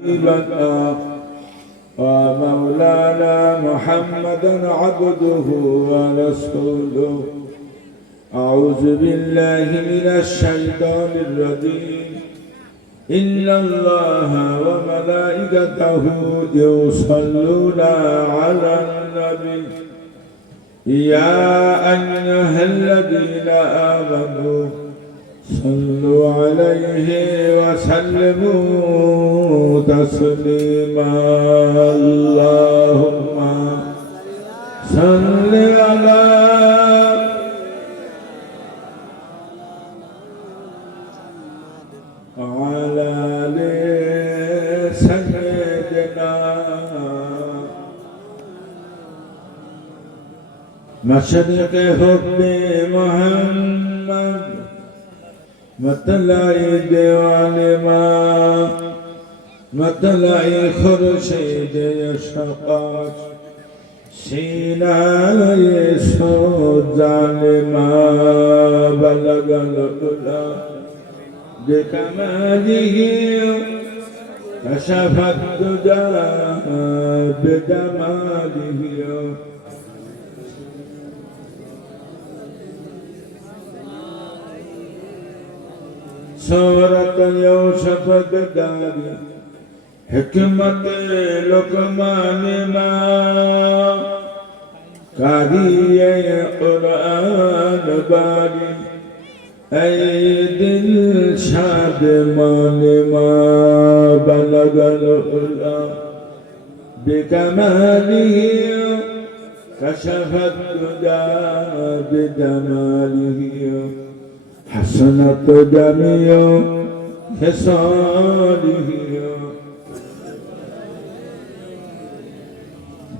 حبيبنا ومولانا محمدا عبده ورسوله. أعوذ بالله من الشيطان الرجيم. إن الله وملائكته يصلون على النبي يا أيها الذين آمنوا صلوا عليه وسلموا تسليما. اللهم صل على آل سيدنا مشرق حب محمد مطلع دیوان ما مطلع خورشید شفاق سینه سوزان ما بلغ العلا بکماله کشف الدجى بجماله. صورت یوسف داری حکمت لقمان ما قاری قرآن باری ای دل شادمان ما بلغ العلا بکماله کشف الدجى بجماله. حسنت جميع خصاله.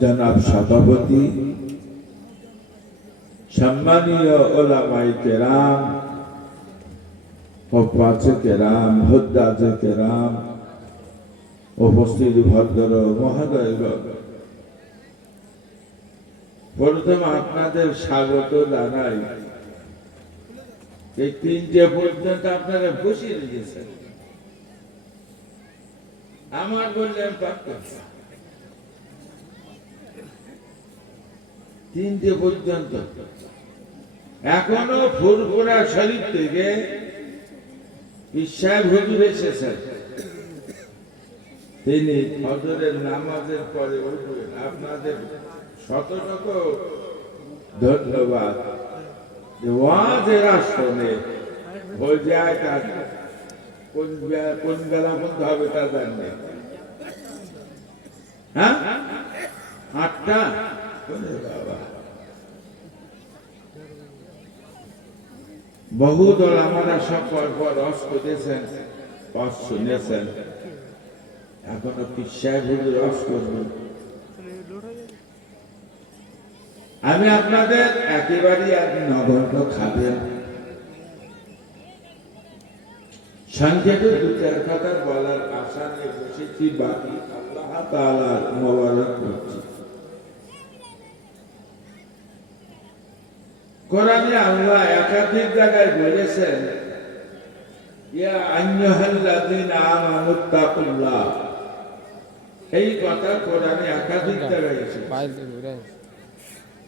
জনাব সভাপতি, সম্মানীয় ওলামায়ে কেরাম, হুফাজে কেরাম, হুদ্দাজে কেরাম, উপস্থিত ভদ্র মহোদয়গণ, প্রথম আপনাদের স্বাগত জানাই। এই তিনটে পর্যন্ত আপনারা বসিয়ে দিয়েছেন, আমার বললেন তিনটে পর্যন্ত। এখনো ফুরফুরা শরীফ থেকে সাহেব হুজুর এসেছেন, তিনি ফজরের নামাজের পরে উঠবেন। আপনাদের শত শত ধন্যবাদ। ওয়াজের আসনে ওই জায়গা কোন বেলা বন্ধ হবে তা জানবে। হ্যাঁ, 8টা। বহু দল আমরা সব পর রস করেছেন, রস শুনেছেন, এখনো পিসায় ভুলে রস করবেন। আমি আপনাদের একেবারেই নগণ্য খাবেন। সংক্ষেপে দু চার কথা বলার আশা নিয়ে বসেছি, বাকি আল্লাহ তাআলার মোবারক করছি। কোরআনে আল্লাহ একাধিক জায়গায় বলেছেন, ইয়া আইয়ুহাল্লাযীনা আমানুত্তাকুল্লাহ। এই কথা কোরআনে একাধিক জায়গায় এসেছে।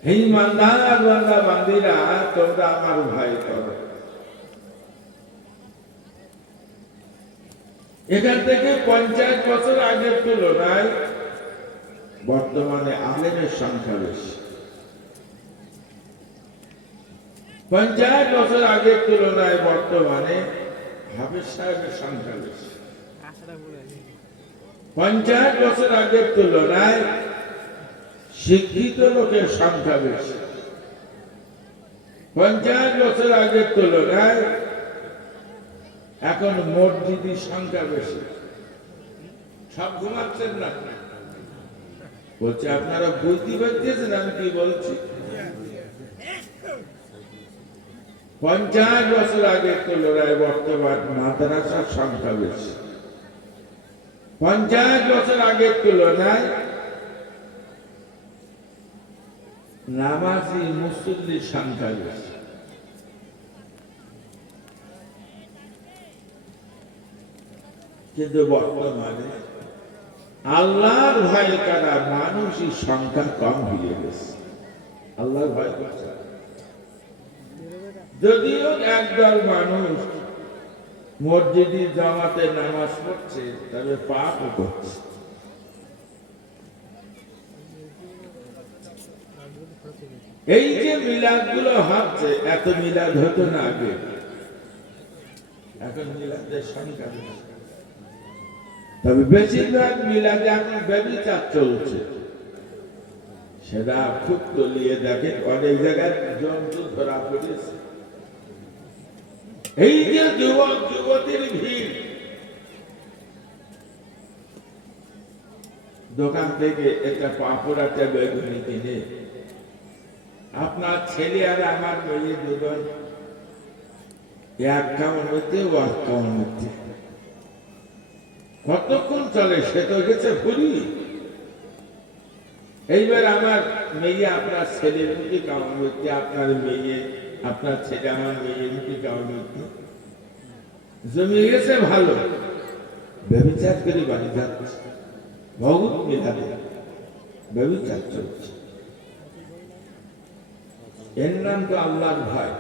হে ইমানদার বান্দা বান্দীরা, তোমরা আমার ভয় করো। এখান থেকে 50 বছর আগের তুলনায় বর্তমানে আলেমের সংখ্যা বেশি। 50 বছর আগের তুলনায় বর্তমানে হাফেজ সাহেবের সংখ্যা বেশি। 50 বছর আগের তুলনায় শিক্ষিত লোকের সংখ্যা বেশি। 50 বছর আগের তুলনায় এখন মসজিদের সংখ্যা বেশি। সব ঘুমাচ্ছেন না, বলছে আপনারা বুঝতে পারতেছেন আমি কি বলছি। 50 বছর আগের তুলনায় বর্তমান মাদ্রাসার সংখ্যা বেশি। 50 বছর আগের তুলনায় নামাজি মুসল্লির সংখ্যা বেশি। কিন্তু বর্তমানে আল্লাহর ভয় করা মানুষের সংখ্যা কম হয়ে গেছে। আল্লাহর ভয় করছে, যদিও একদল মানুষ মসজিদে জামাতে নামাজ পড়ছে, তবে পাপও করছে। এই যে মিলাদ গুলো হচ্ছে, এত মিলাদ হতো না আগে, এখন মিলাদের সংখ্যা বেশি। তবে বেশিরভাগ মিলাদে এখন ব্যভিচার চলছে, সেটা খুব তলিয়ে দেখে, অনেক জায়গায় জন্তু ধরা পড়েছে। এই যে যুবক যুবতীর ভিড়, দোকান থেকে একটা পাঁপড় একটা বেগুনি কিনে আপনার ছেলে আর আমার মেয়ে দুজন এক কামড় মধ্যে ও এক কামড় মধ্যে কতক্ষণ চলে, সে তো গেছে ঘুরি। এইবার আমার মেয়ে আপনার ছেলের মুখে কামড় মধ্যে, আপনার মেয়ে আপনার ছেলে আমার মেয়ের মুখে কামড় মধ্যে জমে গেছে। ভালো ব্যভিচার করে বাড়ি যাচ্ছে, বহুত মিলাদে ব্যভিচার চলছে। এর নাম তো আল্লাহর ভয়।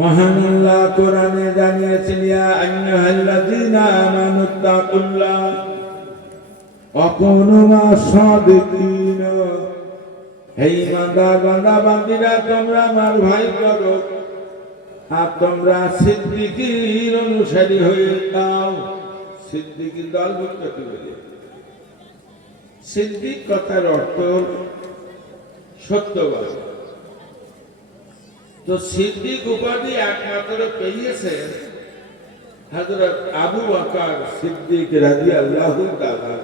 মহান আল্লাহ কোরআনে জানিয়েছেন, ইয়া আইয়ুহাল্লাযীনা আমানুত্তাকুল্লাহ ওয়া কুনু মা'আস-সাদিকিন। হে ঈমানদার বান্দা বান্দীরা, তোমরা আমার ভয় করো আর তোমরা সিদ্দিকীর অনুসারী হয়ে দাও। সিদ্দিকীর দলভুক্ত কি বলে? সিদ্দিক কথার অর্থ সত্যবাদী। তো সিদ্দিক উপাধি একমাত্র পেয়েছেন হযরত আবু বকর সিদ্দিক রাদিয়াল্লাহু তাআলা।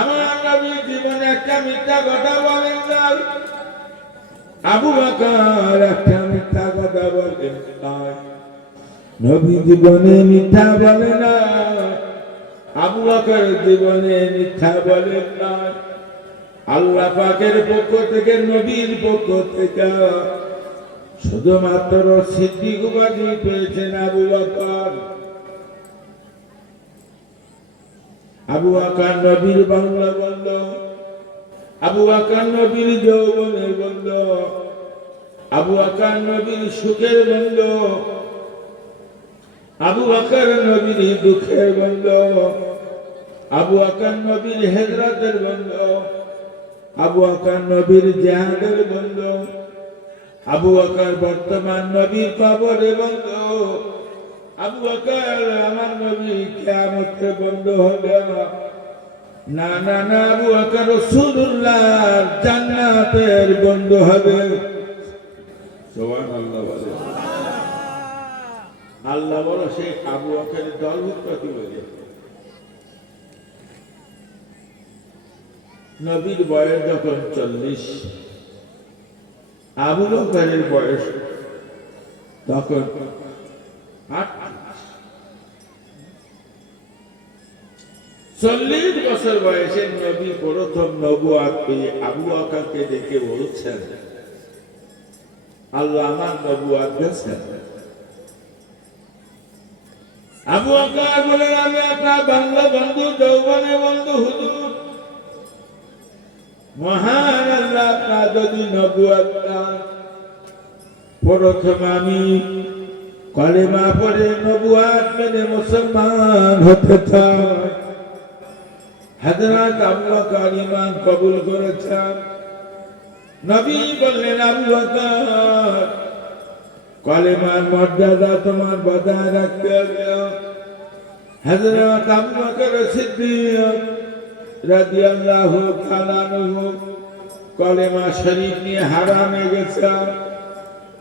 আমার নবী জীবনে একটা মিথ্যা কথা বলেন না, আবু বকর একটা মিথ্যা কথা বলেন না। নবী জীবনে মিথ্যা বলে না, আবু বকর জীবনে মিথ্যা বলেন না। আল্লাহ পাকের পক্ষ থেকে, নবীর পক্ষ থেকে শুধুমাত্র সিদ্দিক উপাধি পেয়েছেন আবু বকর। আবু বকর নবীর বাংলা বন্ধ, আবু বকর নবীর যৌবনের বন্ধ, আবু বকর নবীর সুখের বন্ধ, আবু বকর নবীর দুঃখের বন্ধ, আবু বকর নবীর হিজরতের বন্ধ, আবু বকর নবীর জিহাদের বন্ধ, আবু বকর বর্তমান নবীর কবরের বন্ধ, আবু বকর আমার নবী কিয়ামতে বন্ধ হবে না। না না, আবু বকর রাসূলুল্লাহর জান্নাতের বন্ধ হবে। সুবহানাল্লাহ বলে। আল্লাহ বলে সেই আবু বকরের দলভুক্ত কি বলে? নবীর বয়স যখন 40, আবু বকরের বয়স তখন 40 বছর বয়সে নবী প্রথম নবুয়ত পেয়ে আবু বকরকে ডেকে বলছেন, আল্লাহ আমার নবুয়ত দিয়েছেন। আবু বকর বলেন, আমি আপনার বাংলা বন্ধু, যৌবনে বন্ধু হুজুর। মহান আল্লাহ আপনার যদি নবুয়ত দেন, প্রথম আমি কলেমা পড়ে নবুয়ত মেনে মুসলমান হতে চাই। হযরত আবু বকর ঈমান কবুল করেছেন। নবী বললেন, আবু বকর কলেমার মর্যাদা তোমার বজায় রাখতে হবে। হযরত আবু বকর সিদ্দিক রাদিয়াল্লাহু তাআলা আনহু কলেমা শরীফ নিয়ে হারামে গেছে।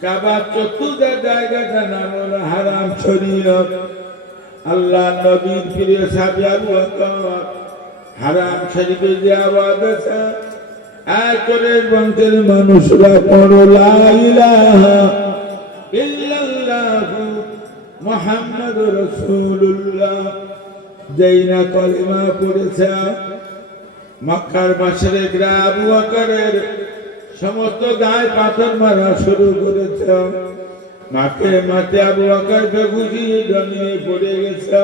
কাবার চতুর্দিকে জায়গাটা নাম হলো হারাম শরীফ। আল্লাহ নবীর প্রিয় সাহাবী আবু বকর হারাম শরীফে যে আওয়াজ আছে, আর করে বংশের মানুষরা পড়ো লা ইলাহা ইল্লাল্লাহু মুহাম্মাদুর রাসূলুল্লাহ। যেই না কলেমা পড়েছে, মক্কার মুশরিকরা আবু বকরের সমস্ত গায়ে পাথর মারা শুরু করেছে। মাঠে মাঠে আবু বকরকে বুঝিয়ে জমিয়ে পড়ে গেছে।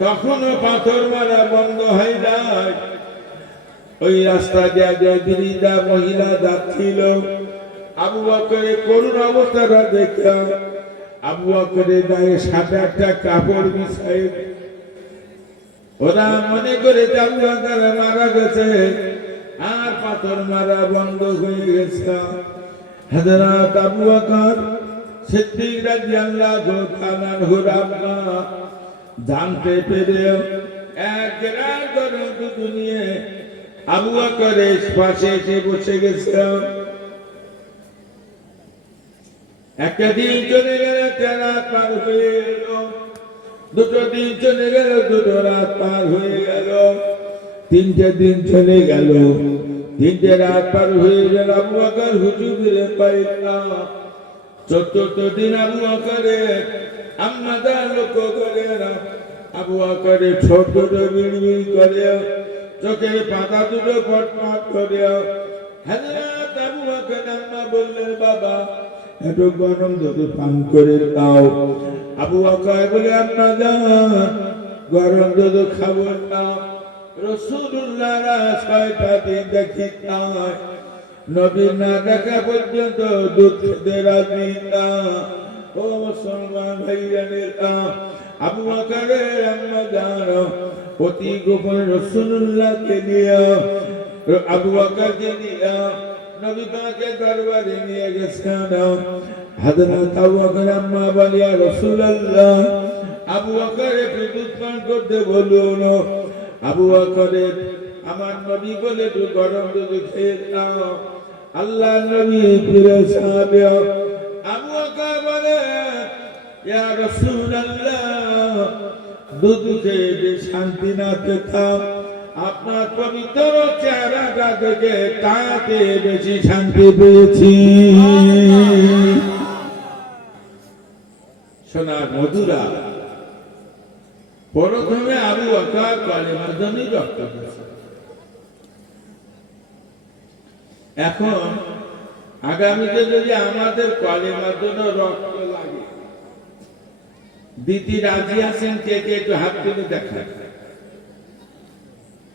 তখনও পাথর মারা বন্ধ হয়ে যায়। ওই রাস্তা দিয়ে যে বৃদ্ধা মহিলা যাচ্ছিল, আবু বকরের করুণ অবস্থাটা দেখে আবু বকরের গায়ে 7-8টা কাপড় বিছাই ওরা মনে করে আবু বকর মারা গেছে, আর পাথর মারা বন্ধ হয়ে গেছে। হযরত আবু বকর সিদ্দিক রাদিয়াল্লাহু তাআলা আনহু জানতে পেরে এক রাত দরদ নিয়ে আবু বকরের পাশে এসে বসে গেছে। একটা দিন চলে গেল, 1 রাত পার হয়ে গেল। 2টো দিন চলে গেল, 2টো রাত পার হয়ে গেল। 3টে দিন চলে গেল, 3টে রাত পার হয়ে গেল। আবু বকর হুজুরে পাইল না। 4র্থ দিন আবু বকরের আম্মা জান লক্ষ্য করে না, আবু বকরের ছোট ছোট বিড়বিড় করে, চোখের পাতা দুটো পটপট করে। হযরত আবু বকর আম্মা বললেন, বাবা একটু গরম দুধ পান করে দাও। আবু বকর বলে, আম্মা জান গরম দুধ খাবো না। রাসূলুল্লাহ 6টা দিন দেখি নাই, নবী না দেখা পর্যন্ত দুধ খেতে রাজি না। ও মুসলমান ভাইরা, আবু বকরের আম্মা জান অতি গোপনে রাসূলুল্লাহকে নিয়ে, আবু বকরকে নিয়ে নবী পাকের দরবারে নিয়ে গেছেন। হযরত আবু বকর আম্মা বলে, ইয়া রাসূলুল্লাহ, আবু বকর একটু দুধ পান করতে বলুন। আবু বকরের আমার নবী বলে একটু গরম দুধ খেয়ে নাও। আল্লাহ নবী ফিরে সাহাবে আবু বকর বলে, ইয়া রাসূলুল্লাহ, দুধ খেয়ে যে শান্তি না পেতাম, আপনার পবিত্র চেহারাটা দেখে তাতে বেশি শান্তি পেয়েছি। সোনার মধুরা, প্রথমে আবু বকর কলেমার জন্যই রক্ত দিয়েছে। এখন আগামীতে যদি আমাদের কলেমার জন্য রক্ত লাগে, দিদি রাজি আছেন? কে কে একটু হাত তুলে দেখা।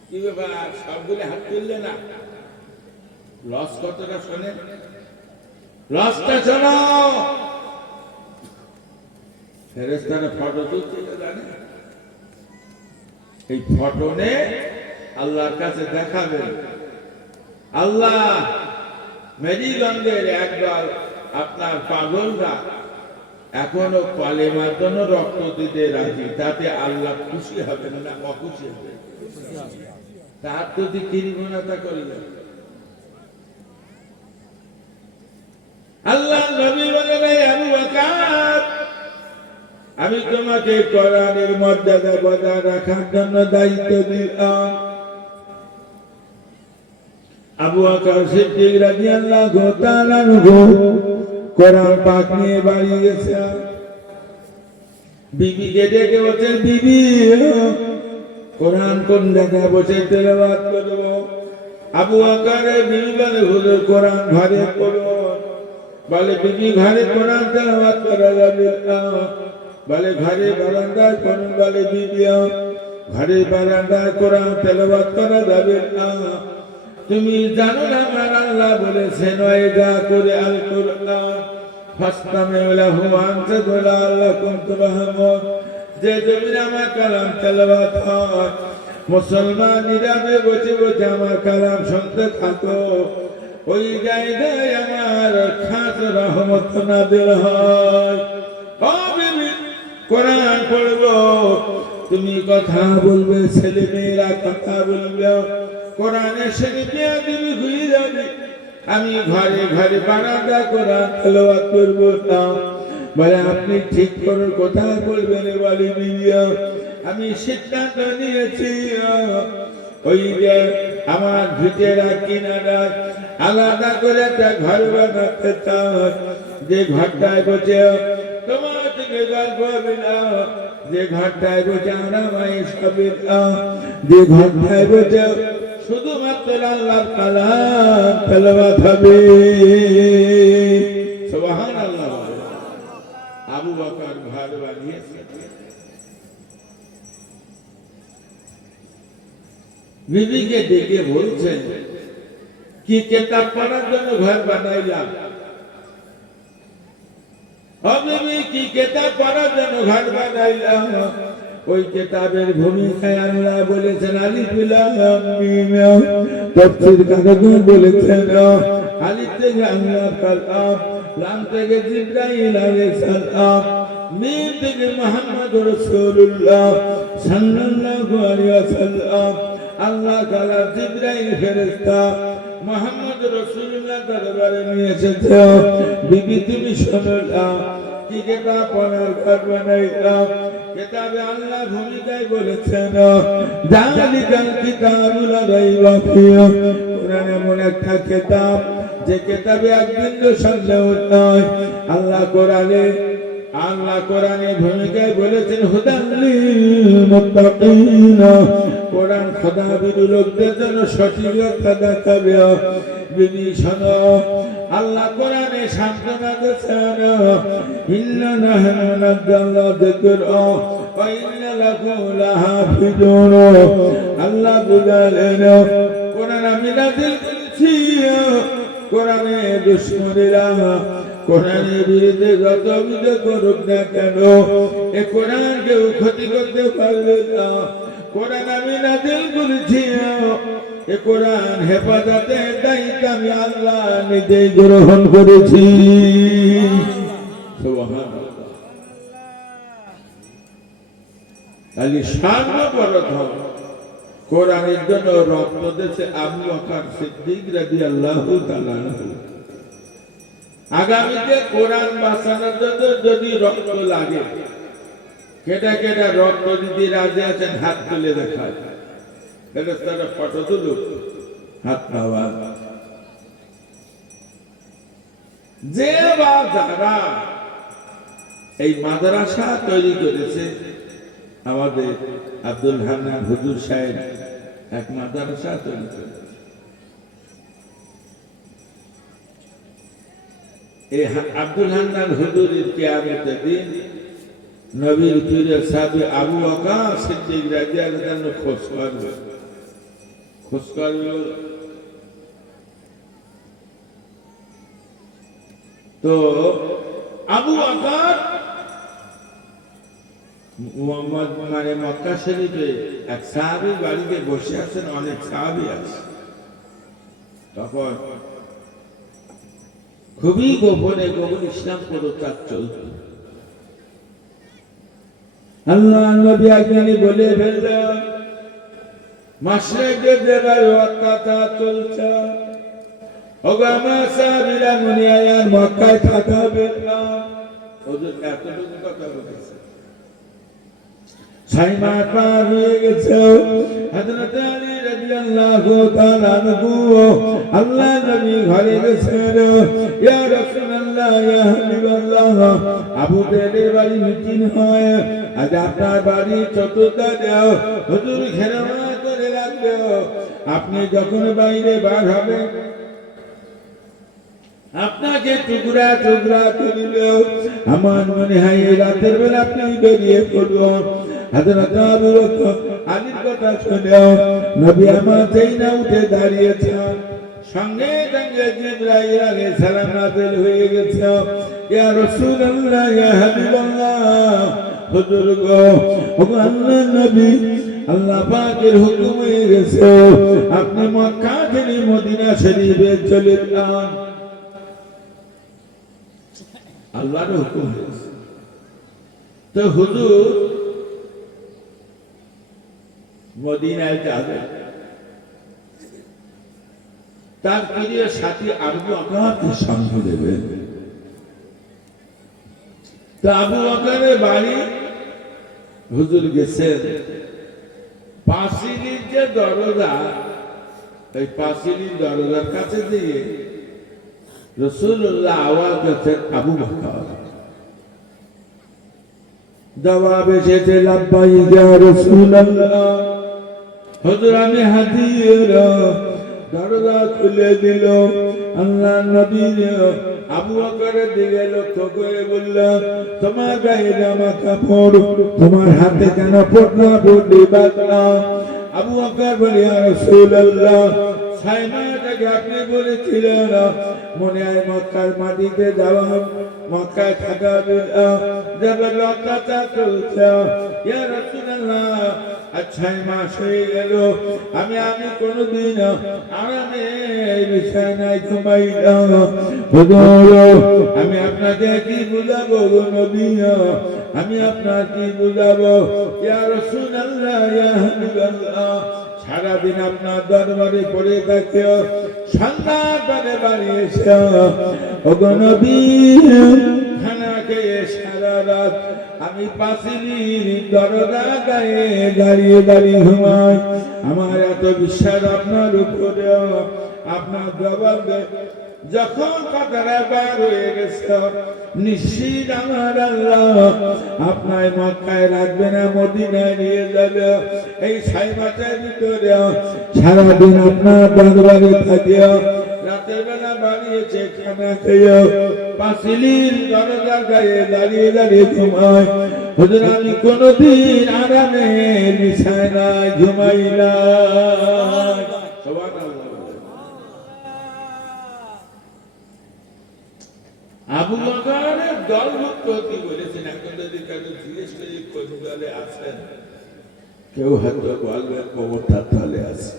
কি ব্যাপার, সবগুলো হাত তুললে না? লস কতটা শোনে, লসটা শোনো। ফেরেশতারা ফটো তুলতে জানে, এই ফটো নে আল্লাহর কাছে দেখাবে। আল্লাহ মেরিগঞ্জের একদল আপনার পাগলরা এখনো কলেমার জন্য রক্ত দিতে রাজি, তাতে আল্লাহ খুশি হবে না অখুশি হবে? তার যদি কৃপণতা করলেন। আল্লাহ নবী বলেন, আবু বকর, আমি তোমাকে কোরআনের মর্যাদা বজায় রাখার জন্য দায়িত্ব দিলাম। আবু বকর সিদ্দিক রাদিয়াল্লাহু তাআলা আনহু কোরআন পাক নিয়ে বাড়ি গেছে। বিবিকে ডেকে বলছে, বিবি কোরআন কোন জায়গায় বসে তেলাওয়াত করব? আবু বকরের বিবি বলে, হুজুর কোরআন ঘরে পড়ুন। বলে, বিবি ঘরে কোরআন তেলাওয়াত করা যাবে না। বলে, ঘরে বারান্দায় পড়ুন। বলে, বিবি ঘরে বারান্দায় কোরআন তেলাওয়াত করা যাবে না। তুমি জানো না আমার আল্লাহ বলেছেন, ওয়াইদা করে আল কুরআন ফাসতামিউ লাহু ওয়ানসিতু লাআল্লাকুম তুরহামুন। যে জমিনে আমার কালাম তেলাওয়াত হয়, মুসলমান নীরবে বসে বসে আমার কালাম শুনতে থাকো, ওই জায়গায় আমার খাস রহমত নাযিল হয়। ও বিবি, কোরআন পড়বো, তুমি কথা বলবে, ছেলে মেয়েরা কথা বলবে, কোরআনের শরীফে তুমি ঘুরে যাবে। আমি ঘরে ঘরে বারান্দা কোরআন তেলাওয়াত করব না। বলে, আপনি ঠিক করে কথা বলবেন? বলে, বিবি আমি সিদ্ধান্ত নিয়েছি, ওই যে আমার ভিটেরা কিনারা আলাদা করে একটা ঘর বানাতে চাই, যে ঘরটায় বসে তোমার থেকে গল্প হবে না, যে ঘরটায় বসে আরামাইশ হবে না, যে ঘরটায় বসে শুধুমাত্র আল্লাহর কালাম তেলাওয়াত হবে। সুবহানাল্লাহ। আবু বকর ঘর বানিয়েছে। বিবিকে ডেকে বলছেন, কি কিতাব পড়ার জন্য ঘর বানাইলাম? ও বিবি, কি কিতাব পড়ার জন্য ঘর বানাইলাম? ওই কিতাবের ভূমিকায় আল্লাহ বলেছেন আলিফ লাম মিম। তাফসীর কারগণ বলেছেন আলিফ থেকে আল্লাহ কালাম, লাম থেকে জিবরাইল আলাইহিস সালাম, মিম থেকে মুহাম্মদুর রাসূলুল্লাহ সাল্লাল্লাহু আলাইহি ওয়াসাল্লাম। আল্লাহ তাআলা জিবরাইল ফেরেশতা মুহাম্মদ রাসূলুল্লাহ দরবারে নিয়ে এসেছে। বিবি তুমি শোনো না, কি কিতাব পড়ার ঘর বানাইলাম? কিতাবে আল্লাহ ভূমিকায় বলেছেন যালিকাল কিতাবুল রাইবা ফীহি। কোরআন এমন একটা কিতাব যে কিতাবে এক বিন্দু সন্দেহ নাই। আল্লাহ কোরআনে ভূমিকায় বলেছেন হুদাল লিল মুত্তাকিন। কোরআন খোদাবিদ লোকদের জন্য সঠিক রাস্তা দেখাবে। বিবি শোনো, আল্লাহ কোরআনে সান্ত্বনা দিয়েছেন ইন্না নাহনু নাযালনা যিকরা ওয়া ইন্না লাহু লাহাফিজুন। আল্লাহ বুঝালেন কোরআন আমি নাযিল করেছি। কোরআনে দুশমনেরা কোরআনের বিরুদ্ধে যত অভিযোগ করুক না কেন, এ কোরআন কেউ ক্ষতি করতে পারবে না। কোরআন আমি নাযিল করেছি, এ কোরআন হেফাজতের দায়িত্ব আমি আল্লাহ নিজেই গ্রহণ করেছি। সুবহানাল্লাহ। আলী সর্বপ্রথম কোরআনের জন্য রক্ত দিয়েছে আবু বকর সিদ্দিক রাদিয়াল্লাহু তাআলা আনহু। আগামীতে কোরআন বাঁচানোর জন্য যদি রক্ত লাগে, কেটা কেটা রক্ত দিতে রাজি আছেন? হাত তুলে দেখায়। ফেরেশতারা ফটো তুলুক, হাত পাওয়া। যে বা যারা এই মাদ্রাসা তৈরি করেছে, আমাদের আব্দুল হান্নান হুজুর সাহেব এক মাদ্রাসা তৈরি করেছে। এই আব্দুল হান্নান হুজুরের কিয়ামতের দিন নবীর পীরের সাহাবী আবু বকর সিদ্দিক রাদিয়াল্লাহু আনহু খোঁজ করবে। তো আবু বকর মুহাম্মদ মানে মক্কা শরীফে এক সাহাবী বাড়িতে বসে আছেন, অনেক সাহাবী আছে। তখন খুবই গোপনে ইসলাম প্রচার চলত। আল্লাহ নবী একদিন বলে ফেললেন মাশরিকের দেবায় অত্যাচার চলছে, ওগো আমার সাহাবীরা মনে আর মক্কায় থাকবে না। হুজুর এতটুকু কথা বলেছে। 6 মাস পার হয়ে গেছে। হযরত আলী রাদিয়াল্লাহু তাআলা আনহু আল্লাহ নবী ঘরে গেছেন। ইয়া রাসূলুল্লাহ, ইয়া হাবিবাল্লাহ, আবু তালেবের বাড়ি মিটিং হয়, আজ আপনার বাড়ি চতুর্থা দেও। হুজুর ঘেরাও করে রাখবে, আপনি যখন বাইরে বার হবেন আপনাকে টুকরা টুকরা করিবে। আমার মনে হয় এই রাতের বেলা আপনি বেরিয়ে পড়ুন। হযরত আবু বকর আলীর কথা শুনে নবী আমার যেই না উঠে দাঁড়িয়েছেন, সঙ্গে সঙ্গে জিবরাইল আলাইহিস সালাম নাযিল হয়ে গেছে। ইয়া রাসূলুল্লাহ, ইয়া হাবিবাল্লাহ, হুজুর গো, ওগো আল্লাহর নবী, আল্লাহ পাকের হুকুম হয়ে গেছে, আপনি মক্কা থেকে মদিনা শরীফে চলে যান। আল্লাহর হুকুম হয়েছে। তো হুজুর মদিনায় যাবে, তার প্রিয় সাথী আবু বকরকে সঙ্গে দেবেন। তো আবু বকরের বাড়ি হুজুর গেছেন। পাঁচিলির যে দরজা, এই পাঁচিলির দরজার কাছে দিয়ে রাসূলুল্লাহ আওয়াজ দিয়েছেন আবু বকর। জবাব এসেছে লাব্বাইক ইয়া রাসূলুল্লাহ। হুজুর আমি হাজির। দরজা খুলে দিল। আল্লাহ নবীর আবু বকরের দিকে লক্ষ্য করে বলল, তোমার গায়ে জামা কাপড়, তোমার হাতে কেন পর্দা পর্দি বাঁধা? আবু বকর বলে, ইয়া রাসূলুল্লাহ, সাইমাটাকে আপনি বলেছিলেন মনে হয় মক্কার মাটিতে যাওয়া, মক্কায় থাকা যাবার অত্যাচার চলছে। ইয়া রাসূলুল্লাহ, আজ 6 মাস হয়ে গেল আমি কোনোদিন আরামে বিছানায় ঘুমাই না। আমি আপনাকে কি বুঝাবো গো নবী, আমি আপনার কি বুঝাবো? ইয়া রাসূলুল্লাহ, ইয়া হাবিবাল্লাহ, সারাদিন আপনার দরবারে পড়ে থাকে, সন্ধ্যার বাড়ি এসে ওগো নবী খানা খেয়ে সারা রাত আমি পাঁচিলির দরজা গায়ে দাঁড়িয়ে দাঁড়িয়ে ঘুমাই। আমার এত বিশ্বাস আপনার উপরে, আপনার জবাবে যখন কথাটা বার হয়ে গেছে, নিশ্চিত আমার আল্লাহ আপনার মক্কায় রাখবে না, মদিনায় নিয়ে যাবে। এই 6 মাসের ভিতরে সারাদিন আপনার দরবারে থাকিয়া রাতের বেলা বানিয়েছে খানা খেয়ে পাঁচিলির দরজা গায়ে দাঁড়িয়ে দাঁড়িয়ে ঘুমায়। হুজুর, আমি কোনোদিন আরামে বিছানায় ঘুমাই না। আবু বকরের দলভুক্ত কি বলেছেন? এখন যদি কারো জিজ্ঞেস করি কোন দলে আছেন, কেউ হয়তো বলবেন মমতার দলে আছে,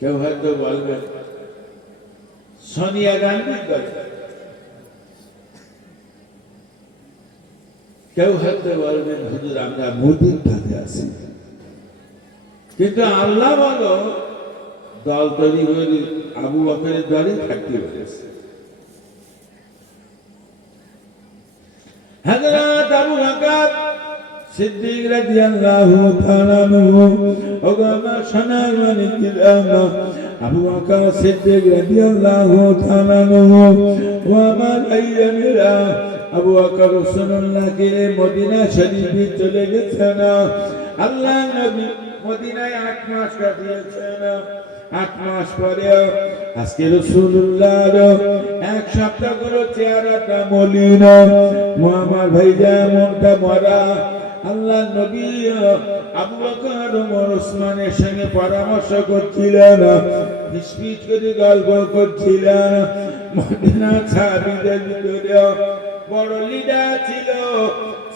কেউ হয়তো বলবেন সোনিয়া গান্ধীর দলে, কেউ হয়তো বলবেন হুজুর আমরা মোদির দলে আছি। কিন্তু আল্লাহ বলো দল তৈরি করে আবু বকরের দলে থাকতে বলেছে। হযরত আবু বকর সিদ্দিক রাদিয়াল্লাহু তাআলা আনহু, ওগো আমার সোনার মানিকেরা, আবু বকর সিদ্দিক রাদিয়াল্লাহু তাআলা আনহু, ও আমার ভাইয়েরা, আবু বকর রাসূলুল্লাহকে মদিনা শরীফে চলে গেছেন। আল্লাহ নবী মদিনায় 8 মাস কাটিয়েছেন। 8 মাস পরে আজকে রাসূলুল্লাহর 1 সপ্তাহ করে চেহারাটা মলিন, আমার ভাইজা মনটা মরা। আল্লাহ নবী আবু বকর ওমর ওসমানের সঙ্গে পরামর্শ করছিলেন, ফিসফিস করে গল্প করছিলেন। মদিনা সাহাবীদের ভিতরে বড় লিডার ছিল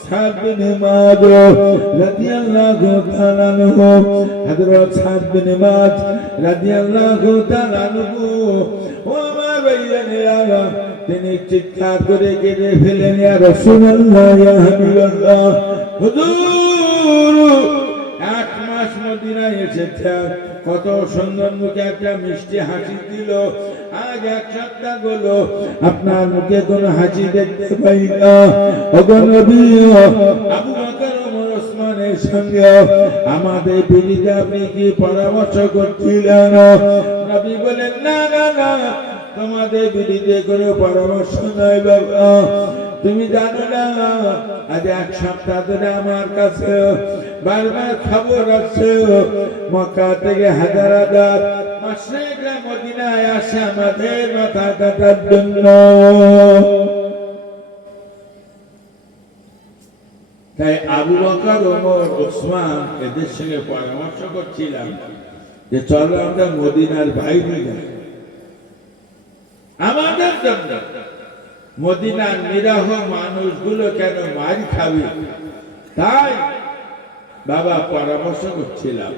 সাদ বিন মুআয রাদিয়াল্লাহু তাআলা আনহু। হযরত সাদ বিন মুআয রাদিয়াল্লাহু তাআলা আনহু, ও আমার ভাইয়েরা, তিনি চিৎকার করে কেঁদে ফেলেন, ইয়া রাসূলুল্লাহ, ইয়া হাবিবাল্লাহ, হুজুর 8 মাস মদিনায় এসেছে, কত সুন্দর মুখে একটা মিষ্টি হাসি দিল, আজ 1 সপ্তাহ হলো আপনার মুখে কোনো হাসি দেখতে পাই না। ওগো নবী, আবু বকর ওমর ওসমানের সঙ্গে আমাদের বিরুদ্ধে আপনি কি পরামর্শ করছিলেন? নবী বলেন, না না না, তোমাদের বিরুদ্ধে কোনো পরামর্শ নয় বাবা। তুমি জানো না আজ 1 সপ্তাহ ধরে আমার কাছে বারবার খবর আসছে, মক্কা থেকে হাজার হাজার মুশরিকরা মদিনায় আসে আমাদের মাথা কাটার জন্য। তাই আবু বকর ওমর ওসমান এদের সঙ্গে পরামর্শ করছিলাম যে চলো আমরা মদিনার বাইরে যাই, আমাদের জন্য মদিনার নিরহ মানুষগুলো কেন মার খাবে, তাই বাবা পরামর্শ করছিলাম।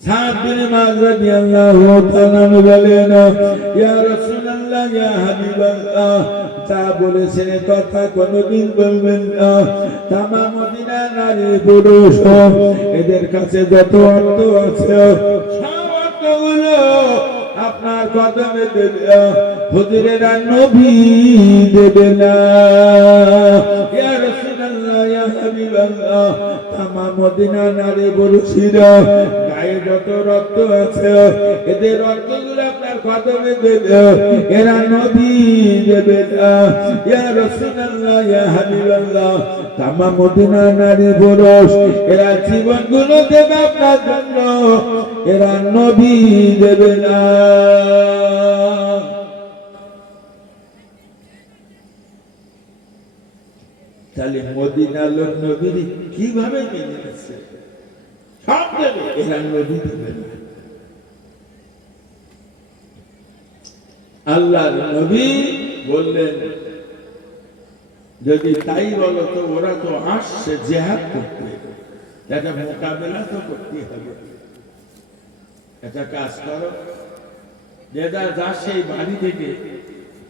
সাদ বিন মুআয রাদিয়াল্লাহু তাআলা বলেন, ইয়া রাসূলুল্লাহ, ইয়া হাবিবাল্লাহ, তা বলেছেন কথা কোনদিন বলবেন না। তামাম মদিনার নারী পুরুষ এদের কাছে যত অর্থ আছে সব অর্থগুলো আপনার কদমে দেবে, হুজুরেরা নবী দেবে না। ইয়া রাসূলুল্লাহ, ইয়া হাবিবাল্লাহ, তামাম মদিনা নারী পুরুষেরা গায়ে যত রক্ত আছে এদের রক্তগুলো আপনার কদমে দেবে, এরা নবী দেবে না। ইয়া রাসূলুল্লাহ, ইয়া হাবিবাল্লাহ, তামাম মদিনা নারী পুরুষ এরা জীবনগুলো দেবে আপনার জন্য, এরা নবী দেবে না। তাহলে মদিনার লোক নবীর কিভাবে মেনে নিচ্ছে? সব দেবে, এরা নবী দেবে না। আল্লাহ নবী বললেন, যদি তাই বলো তো ওরা তো আসছে জিহাদ করতে, এটা মোকাবেলা তো করতে হবে। একটা কাজ করো, যেটা যা সেই বাড়ি থেকে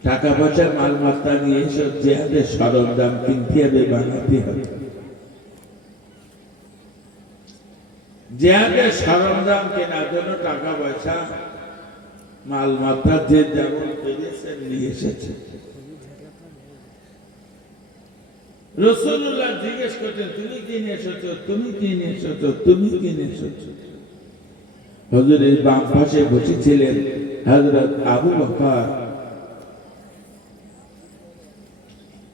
টাকা পয়সার মালমাত্রা নিয়ে এসব জিহাদের সরঞ্জাম কিনতে হবে, বানাতে হবে। জিহাদের সরঞ্জাম কেনার জন্য টাকা পয়সা মালমাত্রা যে যেমন পেয়েছেন নিয়ে এসেছে। রাসূলুল্লাহ জিজ্ঞেস করতেন, তুমি কি নিয়ে এসেছো, তুমি কি নিয়ে এসেছো, তুমি কি নিয়ে এসেছো? হুজুরের বাম পাশে বসেছিলেন হযরত আবু বকর।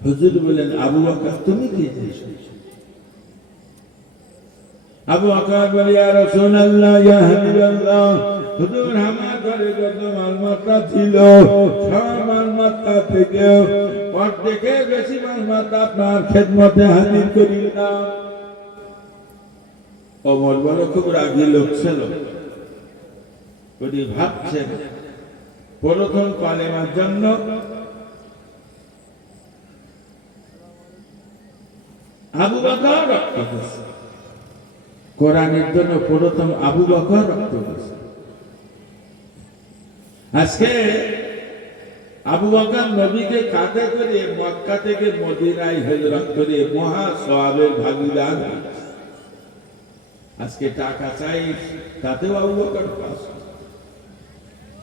হুজুর বলেন, আবু বকর তুমি কি নিয়ে এসেছো? আবু বকর বলে, ইয়া রাসূলুল্লাহ, ইয়া হাবিবাল্লাহ, হুজুর আমার ঘরে যত মালমাত্রা ছিল সব মালমাত্রা থেকে অর্ধেকের বেশি মালমাত্রা আপনার খেদমতে হাজির করিলাম। ওমর বলে, খুব রাগী লোক ছিল। উনি ভাবছেন প্রথম কালেমার জন্য আবু বকর রক্ত দিয়েছে, কোরআনের জন্য প্রথম আবু বকর রক্ত দিয়েছে। আজকে আবু বকর নবীকে কাঁধে করে মক্কা থেকে মদিনায় হিজরত করে মহা সওয়াবের ভাগীদার। আজকে টাকা চাই, তাতেও আবু বকর পাস।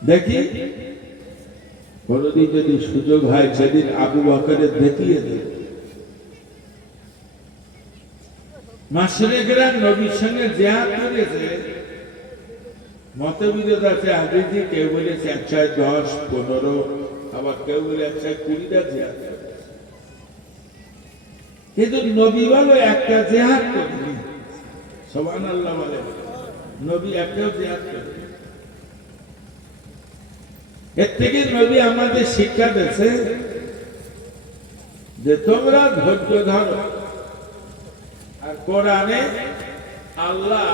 দেখি কোনদিন যদি সুযোগ হয় সেদিন আবু বকরের দেখিয়ে দেব। মাশরিকরা নবীর সঙ্গে জিহাদ করেছে, মতবিরোধ আছে। হাদিসে কেউ বলেছে 110, 15, আবার কেউ বলে 120টা জিহাদ করেছে। কিন্তু নবী বলো একটা জিহাদ করেনি। সুবহানাল্লাহ বলে, নবী একটাও জিহাদ করেনি। এর থেকে নবী আমাদের শিক্ষা দিয়েছে যে তোমরা ধৈর্য ধরো। আর কোরআনে আল্লাহ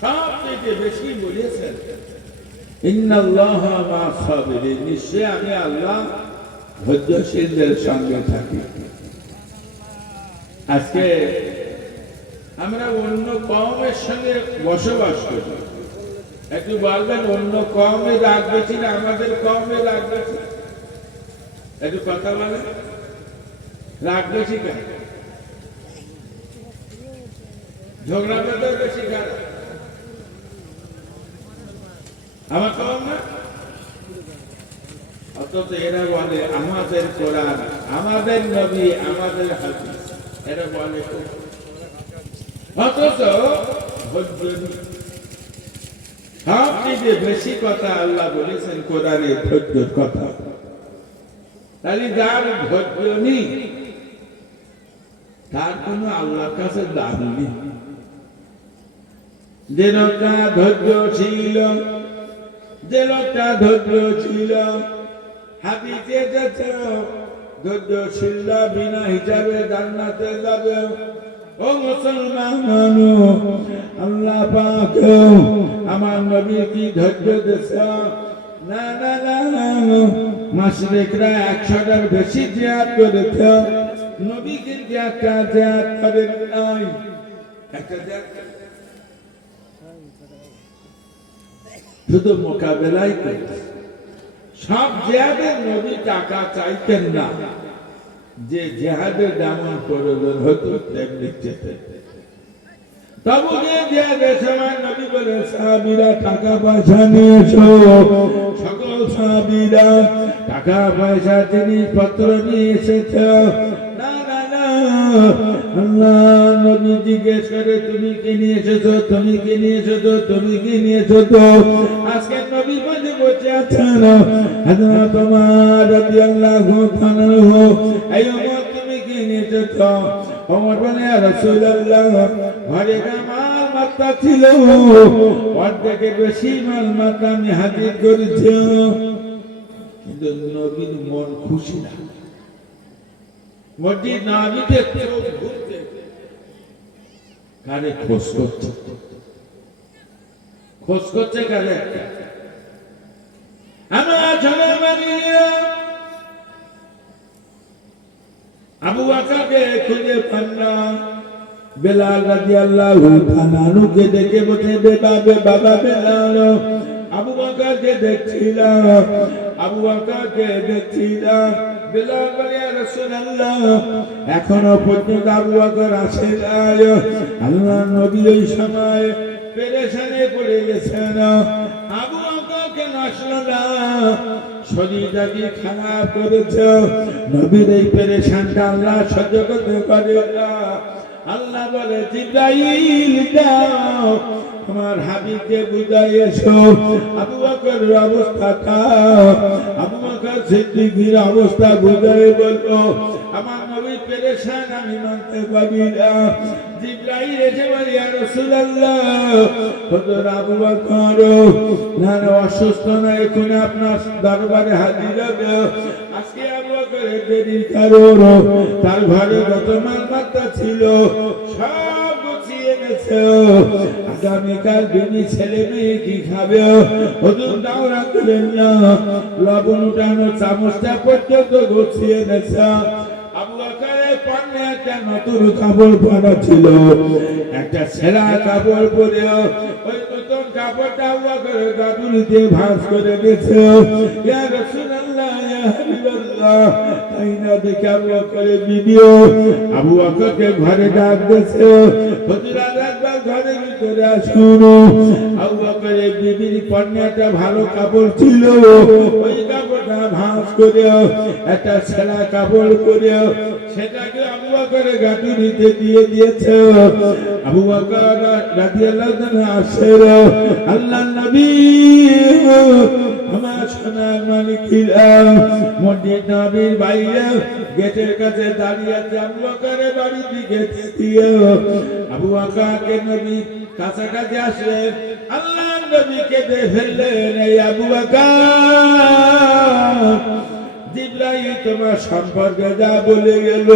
সবথেকে বেশি বলেছেন, ইন্নাল্লাহা মা'আস সাবিরিন, নিশ্চয় আমি আল্লাহ ধৈর্যশীলদের সঙ্গে থাকি। আজকে আমরা অন্য কওমের সঙ্গে বসবাস করি, একটু বলবেন অন্য কওমে রাগ বেশি না আমাদের কওমে রাগ বেশি? একটু কথা বলেন, রাগ বেশি কেন? ঝগড়া বেদর বেশি কেন? আমার কওম না? অথচ এরা বলে আমাদের কোরআন, আমাদের নবী, আমাদের হাদিস, এরা বলে। অথচ সবচেয়ে বেশি কথা আল্লাহ বলেছেন কোরআনে ধৈর্যের কথা। তাহলে যার ধৈর্য নেই তার কোনো আল্লাহর কাছে দাম নেই। যে লোকটা ধৈর্য ছিল, যে লোকটা ধৈর্য ছিল, হাদিসে যাচ্ছে ধৈর্যশীল বিনা হিসাবে জান্নাতে যাবে। ও মুসলমান, আল্লাহ পাক আমার নবী কি ধৈর্য দিয়েছে? না না না, মাশরিকরা 100টার বেশি জিহাদ করেছে, নবী কিন্তু একটা জিহাদ করেন নাই। একটা জিহাদ শুধু মোকাবেলাই করেছে। সব জিহাদের নবী টাকা চাইতেন না, যে জিহাদের যেমন প্রয়োজন হতো তেমনি চেতেন। তবুকে জিহাদের সময় নবী বলে, সাহাবীরা টাকা পয়সা নিয়ে এসো। সকল সাহাবীরা টাকা পয়সা জিনিসপত্র নিয়ে এসেছে। না না না, আল্লাহ নবী জিজ্ঞেস করে, তুমি কি নিয়ে এসেছো, তুমি কি নিয়ে এসেছো, তুমি কি নিয়ে এসেছো? আজকে নবী বলে বসে আছেন হযরত ওমর রাদিয়াল্লাহু তাআলা, এই ওমর তুমি কি নিয়ে এসেছো? ওমর বলে, ইয়া রাসূলুল্লাহ, ঘরে মাল মাত্রা ছিল, অর্ধেকের বেশি মাল মাত্রা আমি হাজির করেছি। কিন্তু নবীর মন খুশি না। মসজিদ নববীতে চোখ ঘুরতে কারে খোঁজ করছে কারে আমার ছেলে মানিয়া আবু বকরকে খুঁজে পান না। বেলাল রাদিয়াল্লাহু তাআলা নুকে দেখে বসে বাবা বেলাল আবু বকরকে দেখছিল। বেলাল বলে ইয়া রাসূলুল্লাহ এখনো পর্যন্ত আবু বকর আসে নাই। আল্লাহর নবী ওই সময় পেরেশানে পড়ে গেছেন। আবু বকর কেন আসলো না? শরীরটা কি খারাপ করেছে? নবীর এই পেরেশানটা আল্লাহ সহ্য করতে পারে না। আল্লাহ বলে জিবরাইল যাও আমার হাবিবকে বুঝাই এসো আবু বকরের অবস্থাটা। আবু বকর সিদ্দিকের অবস্থা বুঝাই বলতো আমার নবী পেরেশান আমি মানতে পারি না। জিবরাইল এসে বলে ইয়া রাসূলুল্লাহ হুজুর আবু বকর না অসুস্থ না এখন আপনার দরবারে হাজির হবে। আজকে আবু বকরের দেরির কারণ তার ঘরে যত মালমাত্রা ছিল সব গুছিয়ে গেছে। আগামীকাল বিবি ছেলে মেয়ে কি খাবে? হুজুর দাওরা করেন না। লবণ উঠানো চামচটা পর্যন্ত গুছিয়ে গেছে। আবু বকরের পরনে একটা নতুন কাপড় পরা ছিল, একটা ছেঁড়া কাপড় পরে ওই নতুন কাপড়টা আবু বকরের গাঁটুরিতে ভাঁজ করে গেছে। ইয়া রাসূলুল্লাহ ইয়া হাবিবাল্লাহ তাই না দেখে আবু বকরের বিবি আবু বকরকে ঘরে ডাক দিয়েছে হুজুর একবার ঘরের ভিতরে আসুন। আবু বকরের বিবির পরনে একটা ভালো কাপড় ছিল, ওই কাপড়টা ভাঁজ করে একটা ছেঁড়া কাপড় করে সেটাকে আবু বকরের গাঁটুরিতে দিয়ে দিয়েছে। আবু বকর রাদিয়াল্লাহু তাআলা আসেন আল্লাহর নবী আমার সোনার মানিকেরা মসজিদ নববীর বাইরে গেটের কাছে দাঁড়িয়ে আছে। আবু বকরের বাড়ির দিকে দিয়ে আবু বকরকে নবী কাছাকাছি আসে আল্লাহর নবীকে দেখে ফেললেন এই আবু বকর জিবরাইল তোমার সম্পর্কে যা বলে গেল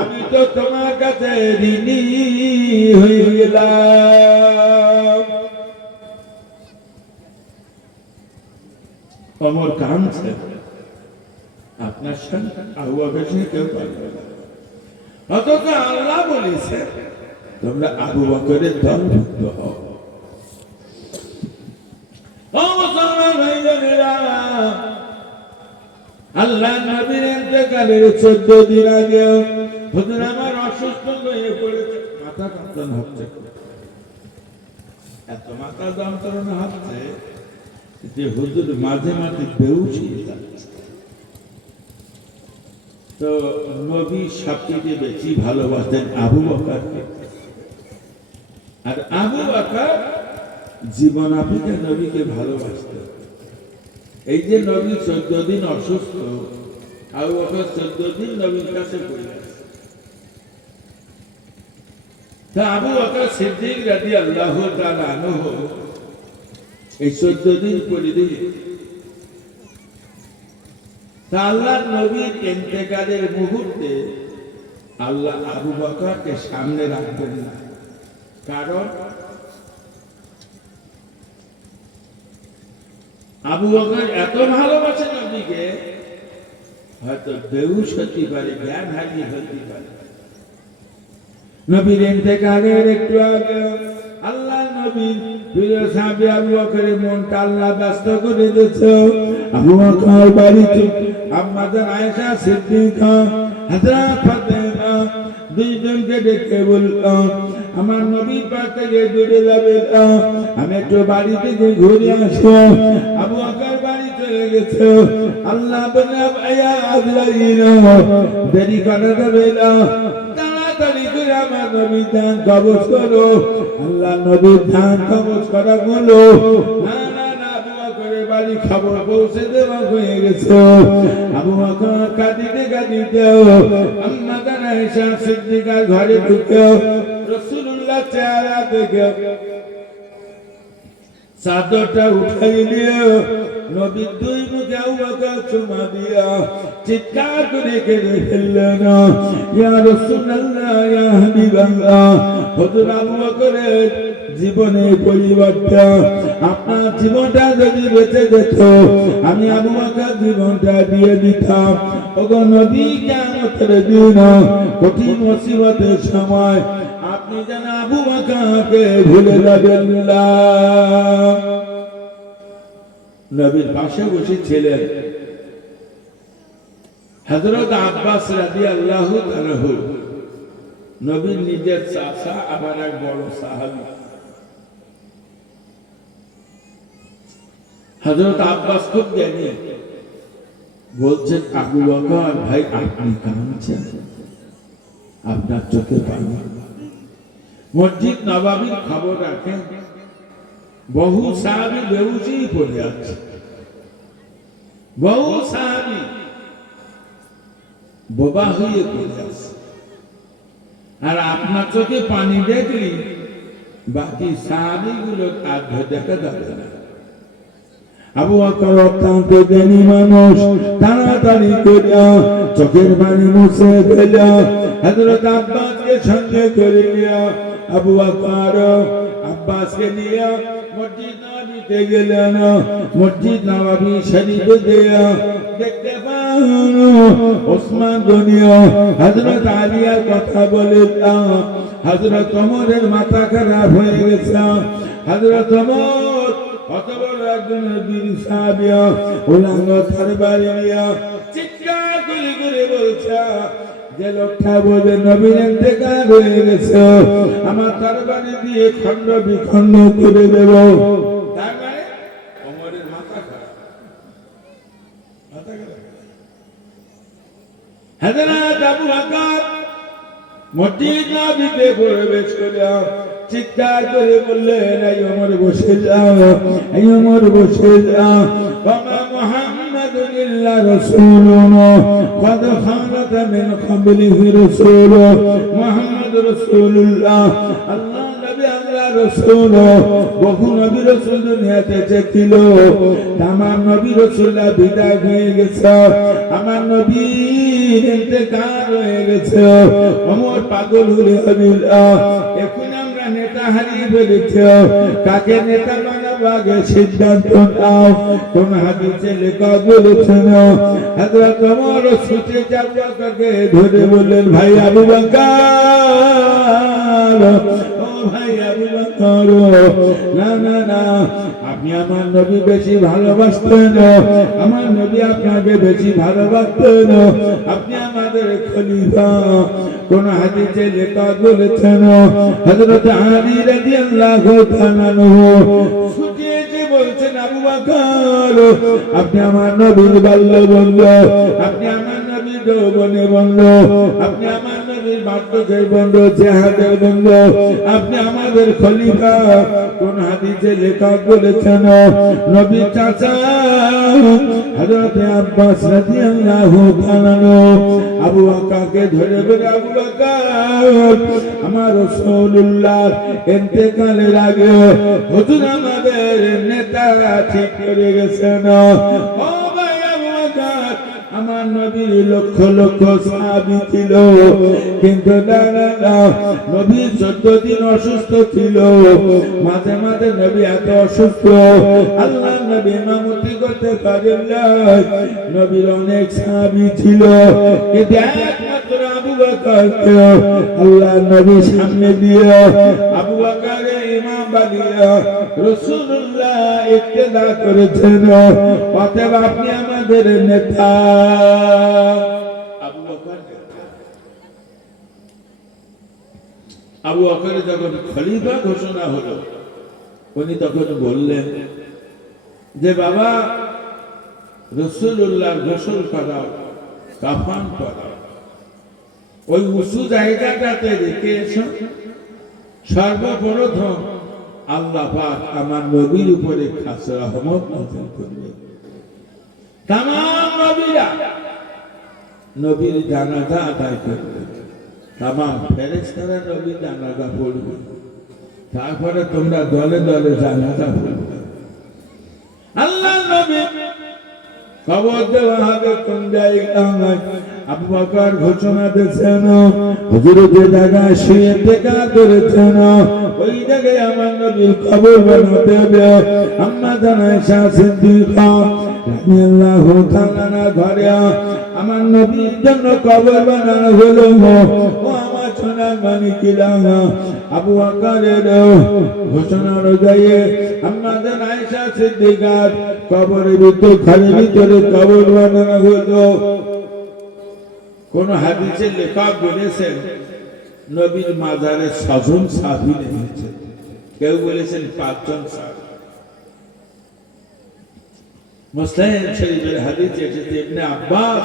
আমি তো তোমার কাছে ঋণী হয়ে গেলাম। আমার কাঁদছে আপনার সঙ্গে আবু বকর কেউ পারবে না। অথচ আল্লাহ বলেছে তোমরা আবু বকরের দলভুক্ত হও। আল্লাহ নবীর ইন্তেকালের 14 দিন আগে হুজুর আমার অসুস্থ হয়ে পড়েছে, মাথা যন্ত্রণা হচ্ছে, এত মাথা যন্ত্রণা হচ্ছে যে হুজুর মাঝে মাঝে বেহুশ হয়ে যাচ্ছে। তো নবী সবচেয়ে বেশি ভালোবাসতেন আবু বকরকে। আর আবু বকর জীবন আপনি নবীকে ভালোবাসতেন। এই যে নবী 14 দিন অসুস্থ, আবু বকর 14 দিন নবীর কাছে পড়ে আছে। তা আবু বকর সিদ্দিক রাদিয়াল্লাহু তাআলা আনহু এই 14 দিন পড়ে দিয়ে তা আল্লাহর নবীর ইন্তেকালের মুহূর্তে আল্লাহ আবু বকরকে সামনে রাখবেন না, কারণ আবু বকর এত ভালোবাসেন নবীকে হয়তো বেহুশ হতে পারে, জ্ঞান হারিয়ে হতে পারে। নবীর ইন্তেকালের একটু আগে আল্লাহ নবী প্রিয় সাহাবী আবু বকরের মনটা আল্লাহ ব্যস্ত করে দিয়েছে। আবু বকর বাড়িতে আম্মা জান আয়েশা সিদ্দিকা হযরত ফাতেমা দুইজনকে ডেকে বললাম আমার নবীর পাশ থেকে দূরে যাবে না, আমি একটু বাড়ি থেকে ঘুরে আসবো। আবু বকর বাড়ি চলে গেছে। আল্লাহ বলে আয়া আজরাইল দেরি করা যাবে না, তাড়াতাড়ি করে আমার নবীর ধান কবজ করো। আল্লাহ নবীর ধান কবজ করা হলো না না না, আবু বকরের বাড়ি খবর পৌঁছে দেওয়া হয়ে গেছে। আবু বকর কাঁদিতে কাঁদিতে আম্মা জান আয়েশা সিদ্দিকার ঘরে ঢুকে রাসূলুল্লাহ চেহারা দেখে চাদরটা উঠাই দিয়ে নবীর দুই মুখে আবু বকর চুমা দিয়া চিৎকার করে কেঁদে ফেললেন, ইয়া রাসূলুল্লাহ, ইয়া হাবিবাল্লাহ। হুজুর, আবু বকরের জীবনে পরিবর্তন। আপনার জীবনটা যদি বেঁচে যেত, আমি আবু বকর জীবনটা দিয়ে দিতাম। ওগো নবী, কিয়ামতের দিন কঠিন মুসিবতের সময় আপনি যেন আবু বকরকে ভুলে যাবেন না। নবীর পাশে বসেছিলেন হযরত আব্বাস রাদিয়াল্লাহু তাআলা, নবীর নিজের চাচা, আবার এক বড় সাহাবী। হযরত আব্বাস খুব জ্ঞানী, বলছেন, আবু বকর ভাই, আপনি কাঁদছেন, আপনার চোখে পানি। মসজিদ নববীর খবর রাখেন, বহু সাহাবী বেহুশি পড়ে আছে, বহু সাহাবী বোবা হয়ে পড়ে আছে। আর আপনার চোখে পানি দেখলি বাকি সাহাবীগুলো আর দেখা যাবে না। আবু বকর অত্যন্ত জ্ঞানী মানুষ, তাড়াতাড়ি করে চোখের পানি মুছে ফেল। হযরত আব্বাসকে সঙ্গে করে নিয়ে আবু বকর আব্বাসকে নিয়ে মসজিদ নববীতে গেলেন। মসজিদ নববী শরীফে দিয়ে দেখতে পান ওসমান গনি হযরত আলীর কথা বলে, হযরত ওমরের মাথা খারাপ হয়ে গেছে। হযরত ওমর কত বড় একজন বীর সাহাবী, উলাঙ্গ তরবারি নিয়ে চিৎকার করে করে বলছে, যে লোকটা বলে নবীর ইন্তেকাল হয়ে গেছে, আমার তরবারি দিয়ে খণ্ড বিখণ্ড করে দেব। তার মানে ওমরের মাথা খারাপ, মাথা খারাপ। হযরত আবু বকর মসজিদ নববীতে প্রবেশ করে চিৎকার করে বললেন, এই ওমর বসে যাও, এই ওমর বসে যাও। ওমা মুহাম্মাদুন ইল্লা রাসূলুন قد خلت من قبله رسول محمد رسول الله আল্লাহ নবী আল্লাহ রাসূল বহু নবী রাসূল দুনিয়াতে এসেছিল তাম নবী রাসূলরা বিদায় হয়ে গেছে আমার নবীর ইন্তেকাল হয়ে গেছে ওমর পাগল হয়ে গেল এখন আমরা নেতা হারিয়ে ফেলেছি কাকে নেতা বানাবো আগে সিদ্ধান্ত নাও কোন হাদিসে লেখা বলেছেন হযরত ওমর ছুটে যাওয়াকে ধরে বললেন ভাই আবু বকর ও ভাই আবু বকর না না না আপনি আমার নবী বেশি ভালোবাসতেন আমার নবী আপনাকে বেশি ভালোবাসতেন আপনি আমাদের খলিফা কোন হাদিসে লেখা বলেছেন হযরত আলী রাদিয়াল্লাহু তাআলা ছুটে যে বলছেন আবু বকর আপনি আমার নবীর বাল্য বন্ধু আপনি আমার নবীর যৌবনে বন্ধু আপনি আমার নবীর বার্ধক্যের বন্ধু জিহাদের বন্ধু আপনি আমাদের খলিফা কোন হাদিসে লেখা বলেছেন নবী চাচা হযরত আব্বাস রাদিয়াল্লাহু তাআলা আবু বকরকে ধরে বলে আবু বকর আমার রাসূলুল্লাহর ইন্তেকালের আগে হুজুর আমাদের নেতা ঠিক করে গেছেন ও ভাই আবু বকর আমার নবীর লক্ষ লক্ষ সাহাবী ছিল কিন্তু নবী 14 দিন অসুস্থ ছিল মাঝে মাঝে নবী এত অসুস্থ আল্লাহ নবী ইমামতি করতে পারেন না নবীর অনেক সাহাবী ছিল কিন্তু একমাত্র আবু বকরকে আল্লাহ নবী সামনে দিয়ে আবু বকরের ইমাম বানিয়ে রাসূলুল্লাহ ইক্তেদা করেছেন অতএব আপনি আমাদের নেতা আবু বকর যখন খলিফা ঘোষণা হলো উনি তখন বললেন যে বাবা রাসূলুল্লাহর গোসল করাও কাফন পরাও ওই উঁচু জায়গাটাতে রেখে এসো সর্বপ্রথম আল্লাহ পাক আমার নবীর উপরে খাস রহমত নাযিল করবে तमाम নবীরা নবীর জানাজা আদায় করবে तमाम ফেরেশতারা নবীর জানাজা পড়বে তারপরে তোমরা দলে দলে জানাজা পড়বে কবর দেওয়া হবে কোন জায়গায়? আবু বকর ঘোষণা দিয়েছেন, হুজুর যে জায়গায় শুয়ে দেখা করেছেন ওই জায়গায় আমার নবীর কবর বানাতে হবে। আম্মা জান আয়েশা সিদ্দিকা রাদিয়াল্লাহু তাআলা ঘরে আমার নবীর জন্য কবর বানানো হলো। ও আমার সোনার মানিকেরা, আবু বকরের ঘোষণা অনুযায়ী আম্মা জান আয়েশা সিদ্দিকার কবরের ভিতর ঘরের ভিতরে কবর বানানো হলো। কোন হাদিসের লেখক বলেছেন নবীর মাজারে ৬ জন সাহাবী নেমেছেন, কেউ বলেছেন ৫ জন সাহাবী। মুসলিম শরীফের হাদিসে এসেছে ইবনে আব্বাস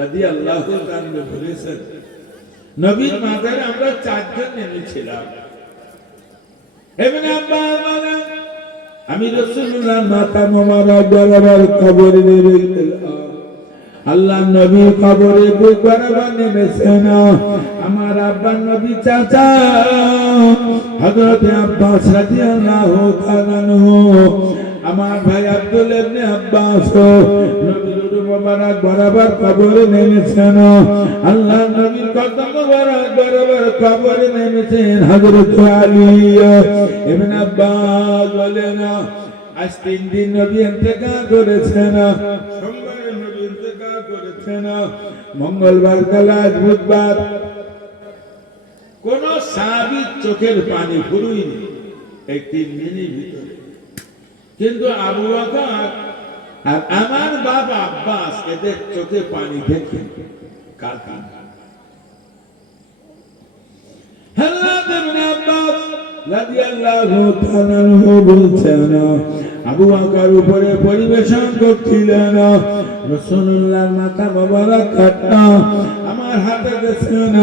রাদিয়াল্লাহু তাআলা বলেছেন নবীর মাজারে আমরা ৪ জন নেমেছিলাম। ইবনে আব্বাস বলেন আমি রাসূলুল্লাহর মাথা মোবারক বরাবর কবরে নেমে গেলাম। আল্লাহ নবী কবরে বুক বরাবর নেমেছেন। আমার আব্বা নবী চাচা হযরত আব্বাস রাদিয়াল্লাহু তাআলা আমার ভাই আব্দুল ইবনে আব্বাস নবীর মোবারক বরাবর কবরে নেমেছেন। আল্লাহ নবীর কদম মোবারক বরাবর কবরে নেমেছেন হযরত আলী ইবনে আব্বাস বলেন আজ ৩ দিন নবী ইন্তেকাল করেছেন। সোমবারে নবী ইন্তেকাল করেছেন, মঙ্গলবার কাল আজ বুধবার। কোন সাহাবীর চোখের পানি ফুরুয়নি এই ৩ দিনের ভিতরে, কিন্তু আবু বকর আর আমার বাবা আব্বাস এদের চোখে পানি দেখে কাঁদতেন। হযরত ইবনে আব্বাস রাদিয়াল্লাহু তাআলা বলছেন আবু বকর উপরে পরিবেশন করছিলেন, রাসূলুল্লাহর মাথা মোবারক কাটা আমার হাতে গেছেন,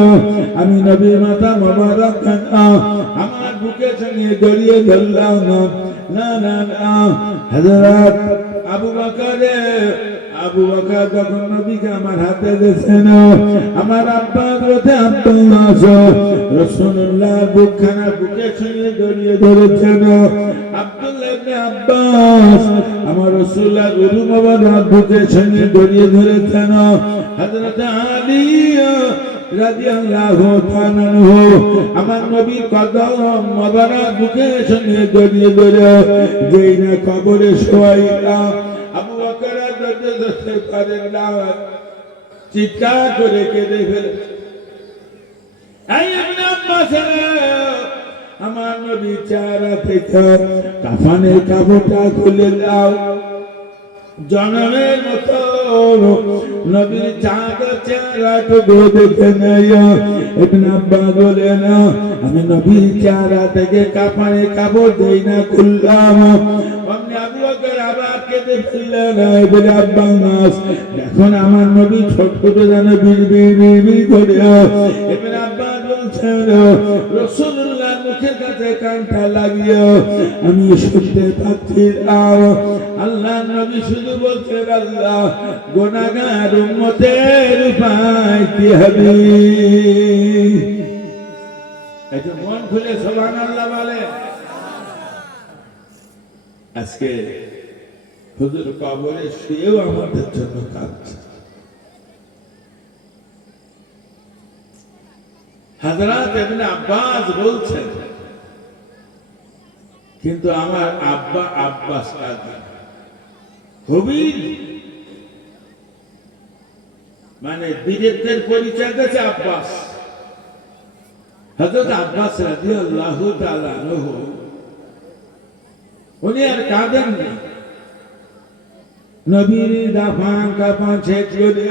আমি নবীর মাথা মোবারক কাটা আমার বুকের সঙ্গে জড়িয়ে ধরলাম। না না না, হযরত আবু বকর যখন নবীকে আমার হাতে দিয়েছেন আমার আব্বা হযরত আব্বাস রাসূলুল্লাহর বুকখানা বুকের সঙ্গে জড়িয়ে ধরেছেন। আব্দুল্লাহ ইবনে আব্বাস আমার রাসূলুল্লাহর উরু মোবারক বুকের সঙ্গে জড়িয়ে ধরেছেন। হযরত আলী রাদিয়াল্লাহু তাআলা আমার নবীর কদম মোবারক বুকের সঙ্গে জড়িয়ে ধরে যেই না কবরে শোয়াইলাম, আবু বকর ধরতে পারেন না, চিৎকার করে কেঁদে ফেলে ইবনে আব্বাস আমার নবীর চেহারা থেকে কাফনের কাপড়টা খুলে দাও। জনমের মতো নবীর চেহারাটুকু দেখে নেই। ইবনে আব্বাস বলেন আমি নবীর চেহারা থেকে কাফনের কাপড় দেই না খুললাম। আবু বকর আবার কেঁদে ফেললেন, বলে আব্বাস এখন আমার নবী ছোট ছোট যেন বিড়বিড় করে। ইবনে আব্বাস বলছেন রাসূলুল্লাহর মুখের কাছে কানটা লাগিয়ে আমি শুনতে পাচ্ছি আল্লাহ নবী শুধু বলছেন আল্লাহ গুনাহগার উম্মতের উপায় কি হবে। একটু মন খুলে সুবহানাল্লাহ বলে। আজকে হুজুর কবরে শুয়েও আমাদের জন্য কাঁদছে। হযরত ইবনে আব্বাস বলছেন কিন্তু আমার আব্বা আব্বাস কাঁদে খুবই, মানে বীরত্বের পরিচয় দিয়েছে আব্বাস। হযরত আব্বাস রাদিয়াল্লাহু তাআলা আনহু উনি আর কাঁদেন না, নবীর দাফন কাফন শেষ করে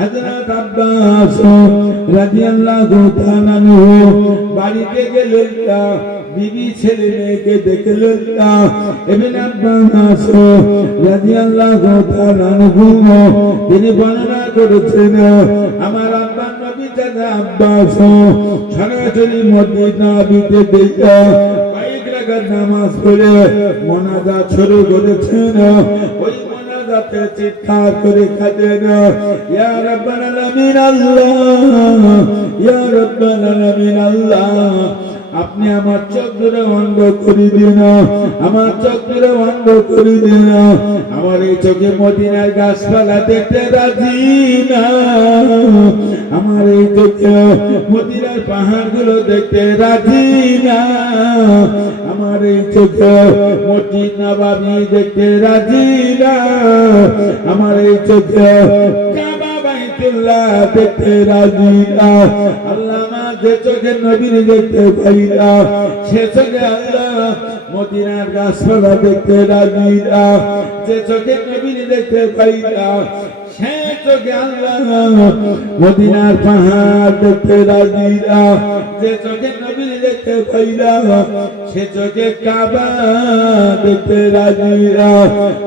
হযরত আব্বাস রাদিয়াল্লাহু তাআলা আনহু বাড়িতে গেলেন, বিবি ছেলে মেয়েকে দেখলেন। ইবনে আব্বাস রাদিয়াল্লাহু তাআলা আনহু তিনি বর্ণনা করেছেন আমার আব্বা নবী দাদা আব্বাস সরাসরি মদিনা নবীতে দেখা কয়েক রাকাত নামাজ পড়ে মোনাজাত শুরু করেছেন। ওই মোনাজাতে চিৎকার করে কাঁদেন ইয়া রাব্বাল আলামিন আল্লাহ, ইয়া রাব্বাল আলামিন আল্লাহ, আপনি আমার চোখ দুটো বন্ধ করে দিন, আমার চোখ দুটো বন্ধ করে দিন। আমার এই চোখে মদিনার গাছপালা দেখতে রাজি না, আমার এই চোখে মদিনার পাহাড়গুলো দেখতে রাজি না, আমার এই চোখে মসজিদ নববী দেখতে রাজি না, আমার এই চোখে কাবা বাইতুল্লাহ দেখতে রাজি না। আল্লাহ আমার যে চোখে নবী দেখতে পাই না, সে চোখে আল্লাহ মদিনার গাছপালা দেখতে রাজি না, যে চোখে নবী দেখতে পাই না, সে চোখে আল্লাহ মদিনার পাহাড় দেখতে রাজি না, যে চোখে নবী দেখতে পাই না, সে চোখে কাবা দেখতে রাজি না।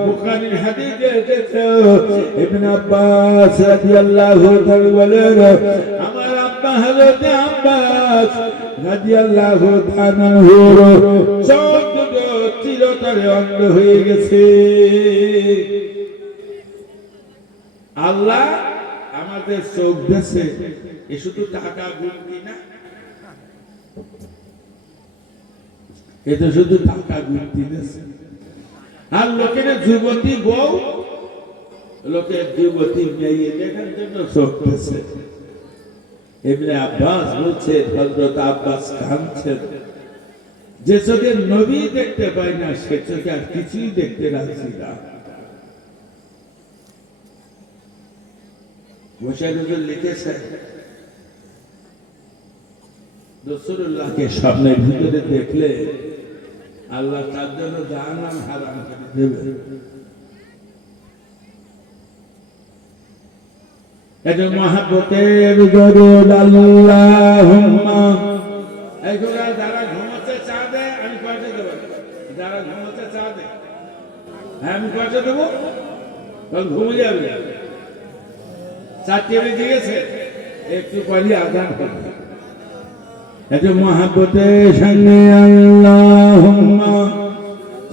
বুখারীর হাদিসে এসেছে, ইবনে আব্বাস রাদিয়াল্লাহু তাআলা বলেন, আমার আব্বা হযরত আব্বাস রাদিয়াল্লাহু তাআলা চোখ দুটো চিরতরে অন্ধ হয়ে গেছে। আল্লাহ আমাদের চোখ দিয়েছে, এ শুধু টাকা গুনতি না, এ তো শুধু টাকা গুনতি দিয়েছে। আর লোকের যুবতী বউ, লোকের যুবতী মেয়ে দেখার জন্য চোখ দিয়েছে। ইবনে আব্বাস বলছে, হযরত আব্বাস কাঁদছেন, যে চোখে নবী দেখতে পাই না, সে চোখে আর কিছুই দেখতে রাজি না। লিখেছেন, রাসূলুল্লাহকে স্বপ্নের ভিতরে দেখলে আল্লাহ তার জন্য জাহান্নাম হারাম করে দেবে। এটা মহাব্বতের দরুদ আল্লাহুম্মা। এখন যারা ঘুমাতে চা দেয় আমি পয়সা দেবো, যারা ঘুমাতে চা দেয় হ্যাঁ আমি পয়সা দেবো, তখন ঘুমে যাবে। 4টে বেজে গেছে, একটু পরে আযান করবে। এটা মহাব্বতের সঙ্গে আল্লাহুম্মা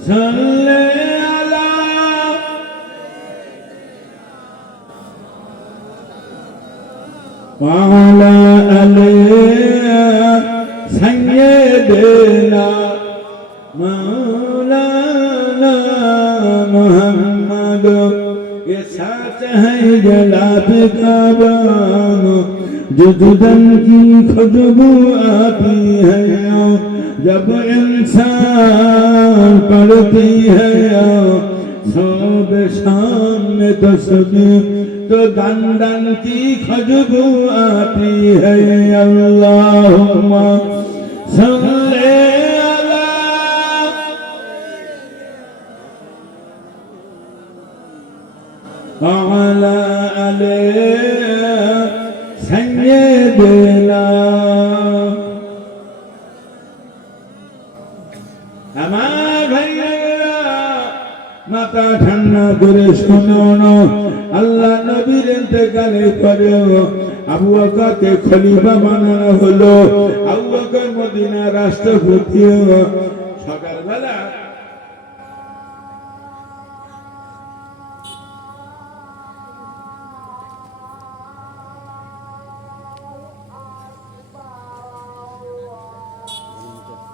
সাল্লি আলা ওয়া আলা আলি সাইয়্যিদিনা মাওলানা মুহাম্মদ। ये सच है जलाब काबा, जो जुदन की खुशबू आती है जब इंसान पढ़ती है, सुबह शाम में तस्बीह तो दन दन की खुशबू आती है। अल्लाहुम्मा सल्ली وعلى آل سيدنا। আমার ভাইরা মাথা ঠান্ডা করে শুনুন, আল্লাহ নবীর ইন্তেকালের পরে আবু বকরকে খলিফা বানানো হলো। আবু বকর মদিনার রাষ্ট্রপতি। সকালবেলা